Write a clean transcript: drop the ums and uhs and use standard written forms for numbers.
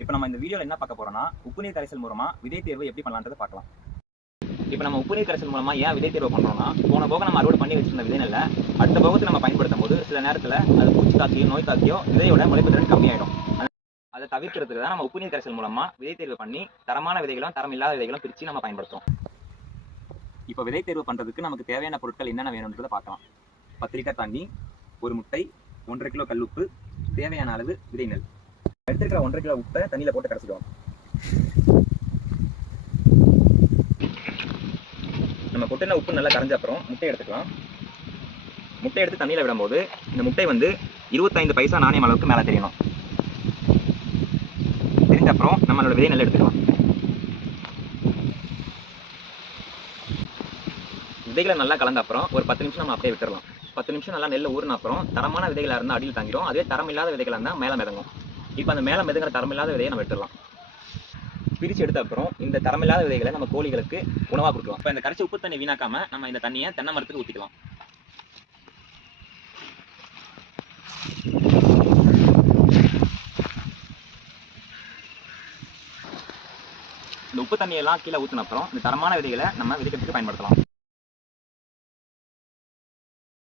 இப்போ நம்ம இந்த வீடியோவில் என்ன பார்க்க போறோம்னா உப்பு நீர் கரைசல் மூலமா விதை தேர்வு எப்படி பண்ணலான்றதை பார்க்கலாம். இப்போ நம்ம உப்பு நீர் கரைசல் மூலமா ஏன் விதை தேர்வு பண்றோம்னா, போன போக நம்ம அறுவடை பண்ணி வச்சிருந்த விதை நெல்லை அடுத்த போகத்தை நம்ம பயன்படுத்தும் போது சில நேரத்தில் அது பூச்சி தாக்கியோ நோய் தாக்கியோ விதையோட முளைப்பு திறன் கம்மியாயிடும். அதை தவிர்க்கிறதுக்கு தான் நம்ம உப்பு நீர் கரைசல் மூலமா விதை தேர்வு பண்ணி தரமான விதைகளும் தரம் இல்லாத விதைகளும் பிரித்து நம்ம பயன்படுத்துறோம். இப்போ விதை தேர்வு பண்றதுக்கு நமக்கு தேவையான பொருட்கள் என்னென்ன வேணும்ன்றதை பார்க்கலாம். 10 லிட்டர் தண்ணி, ஒரு முட்டை, 1.5 கிலோ கல்லுப்பு, தேவையான அளவு விதை நெல். எடுத்துக்கிற 1.5 கிலோ உப்பை தண்ணியில் போட்டு கரைச்சிடுவோம். நம்ம கொட்டின உப்பு நல்லா கரைஞ்ச அப்புறம் முட்டை எடுத்துக்கலாம். முட்டை எடுத்து தண்ணியில் விடும்போது இந்த முட்டை வந்து 25 பைசா நாணயம் அளவுக்கு மேலே தெரியணும். தெரிஞ்ச அப்புறம் நம்மளோட விதை நெல் எடுத்துக்கலாம். விதைகளை நல்லா கலந்த அப்புறம் ஒரு 10 நிமிஷம் நம்ம அப்படியே விட்டுறலாம். 10 நிமிஷம் நல்லா நெல் ஊறின அப்புறம் தரமான விதைகளாக இருந்தால் அடியில் தாங்கிடும், அதே தரம் இல்லாத விதைகளாக இருந்தால் மேலே மிதங்கும். இப்போ அந்த மேலே மிதங்கிற தரமில்லாத விதையை நம்ம எடுத்துடலாம். பிரித்து எடுத்த அப்புறம் இந்த தரமில்லாத விதைகளை நம்ம கோழிகளுக்கு உணவாக கொடுக்கலாம். இப்போ இந்த கரைச்சி உப்பு தண்ணி வீணாக்காம நம்ம இந்த தண்ணியை தென்னை மரத்துக்கு ஊற்றிக்கலாம். இந்த உப்பு தண்ணியெல்லாம் கீழே ஊற்றின அப்புறம் இந்த தரமான விதைகளை நம்ம விதைக்கிறதுக்கு பயன்படுத்தலாம்.